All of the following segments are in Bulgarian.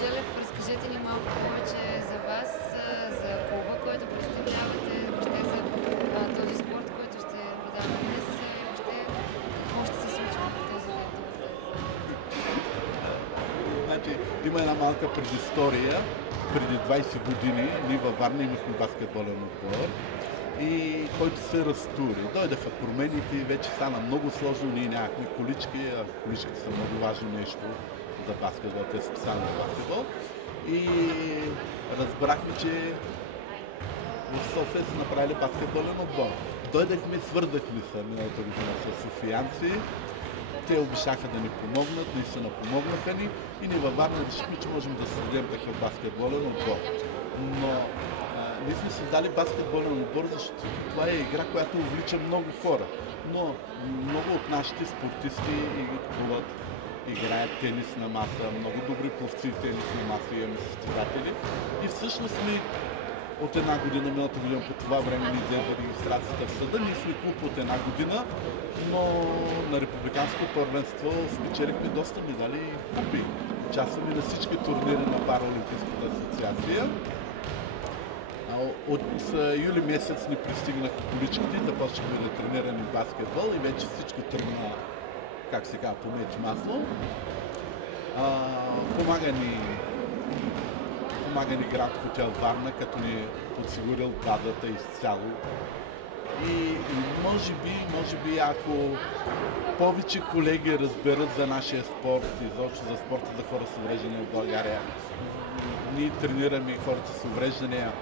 Желев, разкажете ни малко повече за вас, за клуба, който представлявате, въобще за този спорт, който ще наблюдаваме днес и въобще какво ще се случва в този ден. Значи, има една малка предистория. Преди 20 години ние във Варна имахме баскетболен отбор, и който се разтури. Дойдаха промените и вече стана много сложно. Ние нямахме колички, а количките са много важно нещо за баскетбол, те са специално за баскетбол. И разбрахме, че в София са направили баскетболен отбор. Дойдахме, свързахме се миналата година с софиянци. Те обещаха да ни помогнат, наистина помогнаха ни и ние във Варна решихме, че можем да създадем такъв баскетболен отбор. Но ние сме създали баскетболен отбор, защото това е игра, която увлича много хора. Но много от нашите спортисти играят тенис на маса, много добри пловци тенис на маса, имаме състезатели. И всъщност ми от една година, миналата година по това време ни взе регистрацията в съда. Ние сме клуб от една година, но на републиканско първенство спечелихме доста медали и купи. Участваме на всички турнири на Параолимпийската асоциация. От юли месец ни пристигнаха количките, започнахме да тренираме баскетбол и вече всичко тръгна, как се казва, по меч масло. Помага ни град хотел Варна, като ни е подсигурил базата изцяло. И може би, ако повече колеги разберат за нашия спорт, изобщо за спорта за хора с увреждания в България, ние тренираме хората с увреждания.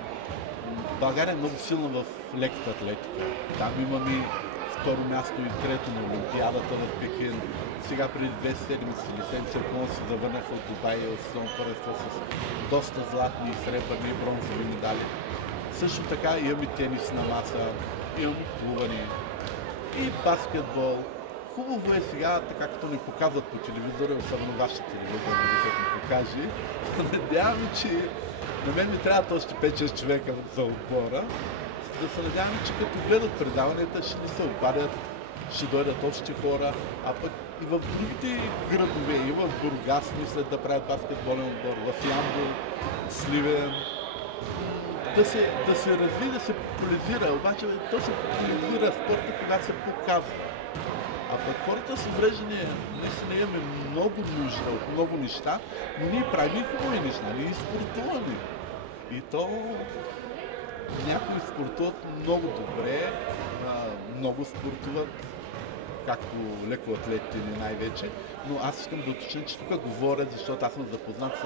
България е много силна в леката атлетика. Там имаме второ място и трето на Олимпиадата в Пекин. Сега преди 2 седмици или 70 се завърнаха от Дубай и от Световно първенство с доста златни, сребърни и бронзови медали. Също така имаме тенис на маса, имаме плуване и баскетбол. Хубаво е сега, така като ни показват по телевизора, особено вашата телевизора, да ни покаже. Надявам, че на мен ми трябват още 5-6 човека за отбора. Да се надяваме, че като гледат предаванията, ще ни се обадят, ще дойдат още хора, а пък и в другите градове, и в Бургас мислят да правят баскетболен отбор, в Ямбол, Сливен. Да се разви, да се популяризира, обаче то се популяризира спорта, когато се показва. А пък хората с увреждания, наистина имаме много нужда от много неща, но ние правим хубави неща, ние спортуваме. И то някои спортуват много добре, много спортуват, както лекоатлетите ни най-вече, но аз искам да уточня, че тук говоря, защото аз съм запознат с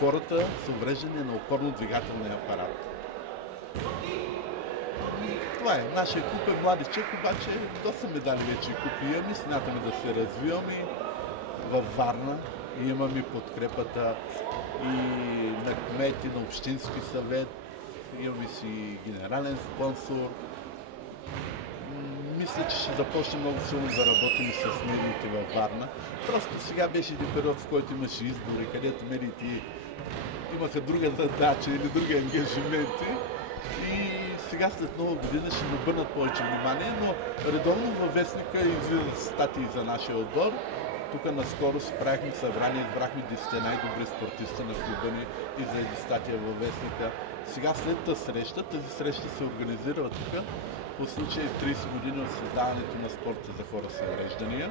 хората с увреждане на опорно-двигателния апарат. Това е. Нашия клуб е младичък, обаче доста медали вече купуваме, смятаме да се развиваме във Варна. Имаме подкрепата и на кмети, на общински съвет, имаме си генерален спонсор. Мисля, че ще започнем много силно да работим с медиите във Варна. Просто сега беше един период, в който имаше избори, където медиите имаха друга задача или други ангажименти. И сега след нова година ще ни обърнат повече внимание, но редовно във вестника излизат статии за нашия отбор. Тук наскоро си правихме събрание, избрахме 10 най-добри спортисти на клуба ни и излезе статия във вестника. Сега след тази среща се организира тук по случай 30 години от създаването на спорта за хора с увреждания.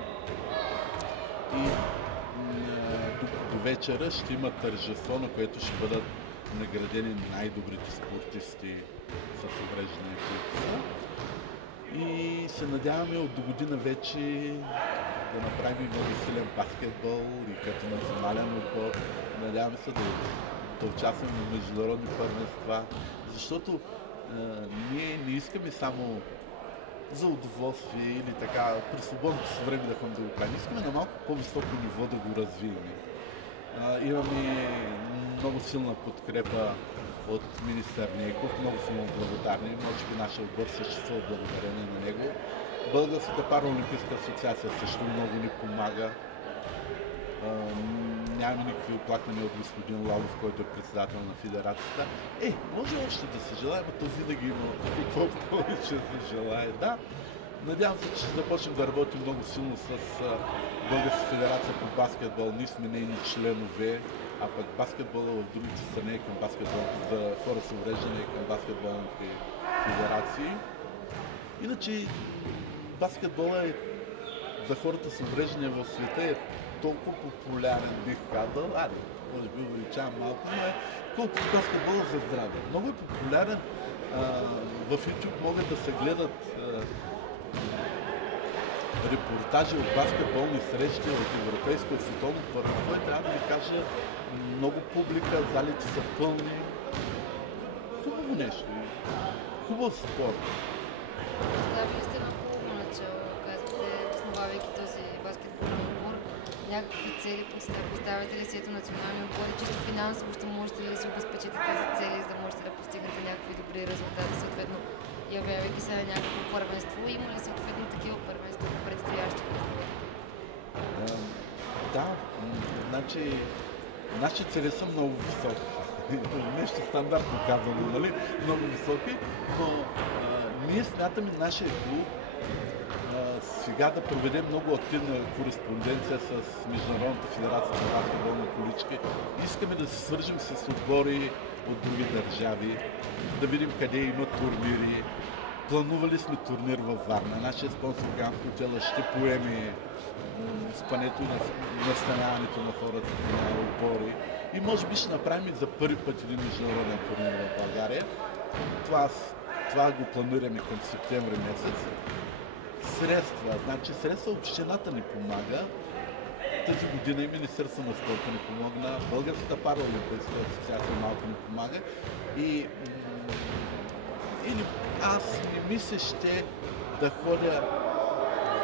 И до вечера ще има тържество, на което ще бъдат наградени най-добрите спортисти с увреждания, които са. И се надяваме от до година вече да направим много силен баскетбол и като национален отбор. Надяваме се да участваме в международни първенства, защото ние не искаме само за удоволствие или така при свободното си време да ходим да го правим. Искаме на малко по-високо ниво да го развиваме. Имаме много силна подкрепа от министър Нейков, много сме благодарни. Може би нашия отбор съществува благодарение на него. Българската параолимпийска асоциация също много ни помага. Нямаме никакви оплаквания от господин Лалов, който е председател на федерацията. Може още да се желая, но този да ги има какво повече се желая. Да, надявам се, че ще започнем да работим много силно с Българска федерация по баскетбол, ние сме нейни членове, а пък баскетбола в другите страни е към баскетбол за хора с увреждане към баскетболните федерации. Иначе баскетбола е за хората с увреждания в света е толкова популярен, бих казал. Може би увеличавам малко, но е колкото баскетбола за здраве. Много е популярен. В YouTube могат да се гледат репортажи от баскетболни срещи от европейско и световно първенство и трябва да ви кажа, много публика, залите са пълни. Хубаво нещо. Хубав спорт. Поставили сте на хубаво начало, казвате, основавайки този баскетболен отбор. Някакви цели поставяте ли си ето национални отбори, чисто финансово ще можете ли да си обезпечите тези цели, за да можете да постигнете някакви добри резултати, съответно явявайки се на някакво първенство, има ли съответно такива първенства предстоящи? Да, значи нашите цели са много високи. Нещо стандартно казано, нали? Много високи, но ние смятаме нашия клуб сега да проведем много активна кореспонденция с Международната федерация на баскетболни колички. Искаме да се свържим с отбори от други държави, да видим къде има турнири. Планували сме турнир във Варна. Нашия спонсор Гранд Хотела ще поеме спането и настаняването на хората на отбори. И може би ще направим за първи път един международен турнир в България. Това го планираме към септември месец. Средства общината ни помага. Тази година и Министерство на спорта ни помогна, Българската параолимпийска асоциация малко ни помага и аз не ми се ще да ходя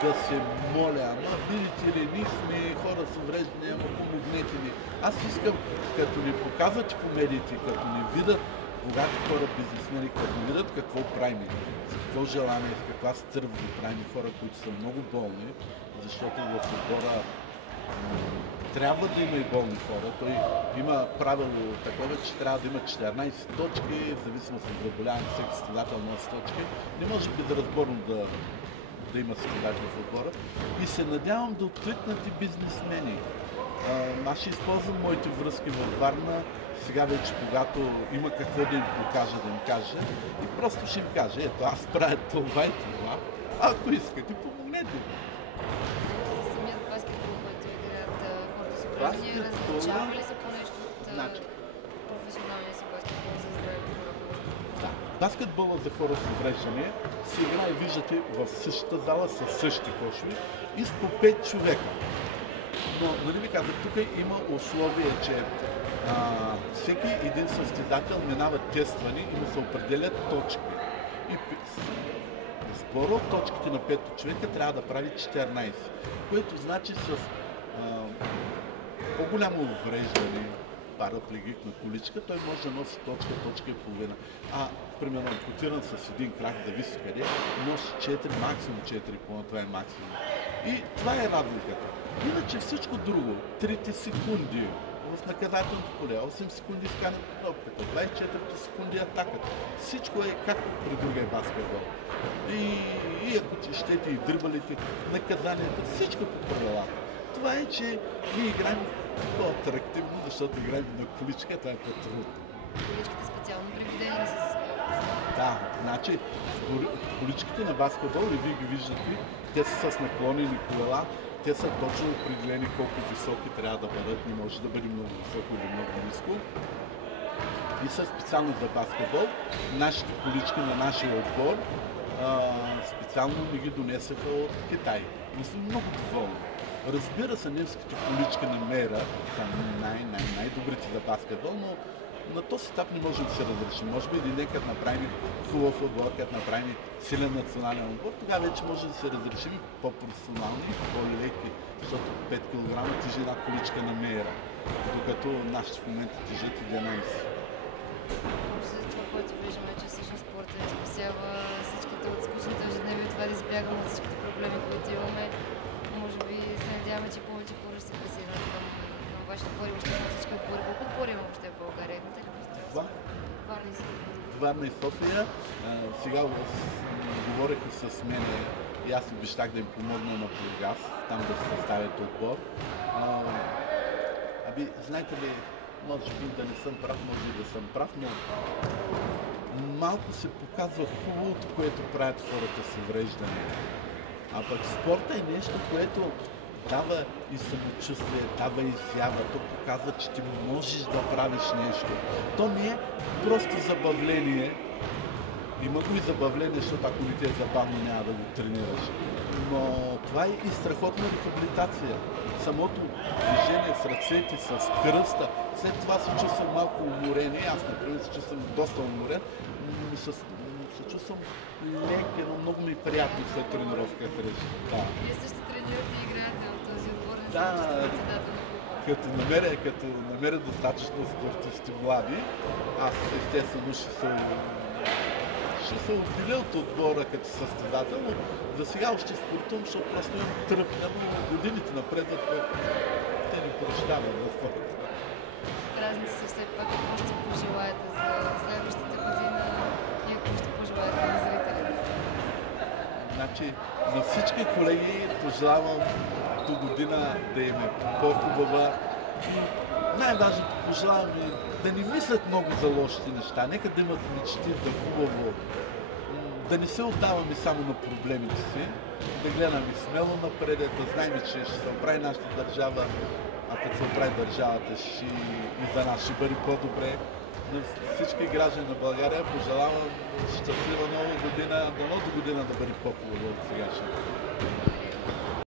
да се моля, ама видите ли, ние сме хора с увреждания, ама помогнете ни. Аз искам, като ни показват по медиите, като ни видят богати хора, бизнесмени, като ни видят какво правим, с какво желание, с каква стърв го правим, хора, които са много болни, защото в отбора трябва да има и болни хора. Той има правило такова, че трябва да има 14 точки, в зависимост от заболяване, всеки състезател на точки. Не може безразборно да има състезател в отбора. И се надявам да откликнат и бизнесмени. Аз ще използвам моите връзки във Варна, сега вече когато има какво да им покажа, да им кажа и просто ще им кажа, ето аз правя това и това, ако искате, помогнете. Самият баскетбол, който играят хората с увреждания, различава ли се по нещо от професионалния си баскетбол за здрави хора? Да. Баскетбола за хора с увреждания се играе, виждате, в същата зала с същите кошове и с по 5 човека. Но, нали ви казах, тук има условие, че всеки един състезател минава тестване и му се определят точки. И сбора от точките на 5 човека трябва да прави 14, което значи с по-голямо увреждане, параплегик на количка, той може да носи точка и половина. Примерно, ампутиран с един крак, зависи къде, носи 4, максимум 4, това е максимум. И това е разликата. Иначе всичко друго, 3 секунди в наказателното поле, 8 секунди скане по топката, 24 секунди атаката. Всичко е както при другия баскетбол. И ако щете и дрибалите, наказанията, всичко по правилата. Това е, че ние играем по-атрактивно, защото играем на количка, това е по-трудно. Количките специално пригодени ли са с Да, значи количките на баскетбол, и вие ги виждате, те са с наклонени колела, те са точно определени колко високи трябва да бъдат, не може да бъде много високо или много ниско. И са специално за баскетбол. Нашите колички на нашия отбор специално ми ги донесаха от Китай. И съм много доволен. Разбира се, немските колички на Мера са най-добрите за баскетбол, но на този етап не можем да се разрешим. Може би или нека направим хубав отбор, като направим силен национален отбор, тогава вече може да се разрешим по-професионални и по-леки, защото 5 кг тежи една количка на Мейера, докато нашите в момента тежат 11. За това, което виждаме, че всъщност спортът ни спасява всичките от скучната ежедневие, това да избягаме от всичките проблеми, които имаме. Може би се надяваме, че повече хора ще се присъединят към вашите отбори, въобще на всички отбори. Колко отбори има въобще в България? Имате ли представа? Варна и София. Сега говореха с мене и аз обещах да им помогна на Бургас, там да се съставят отбор. Знаете ли, може би да не съм прав, може и да съм прав, но малко се показва хубавото, което правят хората с увреждания. А пък спорта е нещо, което дава и самочувствие, дава изява, то показва, че ти можеш да правиш нещо. То не е просто забавление. Има го и забавление, защото ако не ти е забавно, няма да го тренираш. Но това е и страхотна рехабилитация. Самото движение с ръцете, с кръста. След това се чувствам малко уморен. Аз, например, се чувствам доста уморен, но се чувствам лек, едно много ми е приятно след тренировка. Да. Вие също тренирате и играете в този отбор, не Да, знам, че сте председател. като намеря достатъчно спортисти млади, аз естествено ще се отделя от отбора като състезател, но за сега още спортувам, защото просто имам тръпна, но годините напредват, те ни прощават в спорта. Празници са все пак, какво ще пожелаете за следващата година и какво ще пожелаете на зрителите? Значи, на всички колеги пожелавам до година да им е по-хубава и най-важното пожелавам е да не мислят много за лошите неща, нека да имат мечти за хубаво, да не се отдаваме само на проблемите си, да гледаме смело напред, да знаем, че ще се оправи нашата държава, а като се оправи държавата и за нас ще бъде по-добре. На всички граждани на България пожелавам щастлива нова година, дано до година да бъде по-хубава от сегашната.